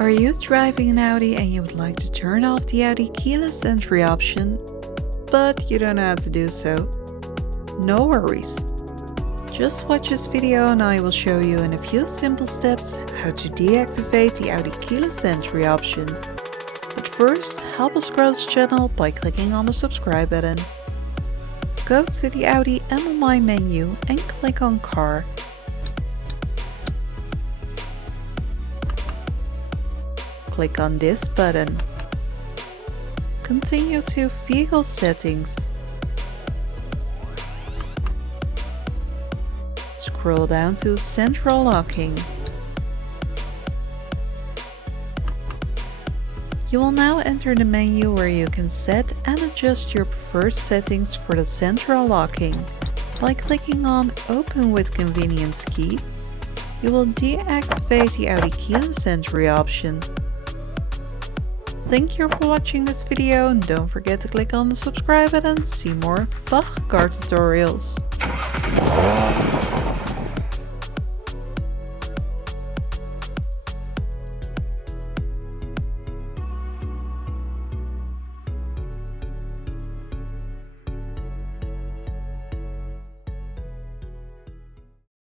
Are you driving an Audi and you would like to turn off the Audi keyless entry option, but you don't know how to do so? No worries. Just watch this video and I will show you in a few simple steps how to deactivate the Audi keyless entry option. But first, help us grow this channel by clicking on the subscribe button. Go to the Audi MMI menu and click on Car. Click on this button. Continue to Vehicle Settings. Scroll down to Central Locking. You will now enter the menu where you can set and adjust your preferred settings for the central locking. By clicking on Open with Convenience Key, you will deactivate the Audi keyless entry option. Thank you for watching this video and don't forget to click on the subscribe button to see more VAG Car Tutorials.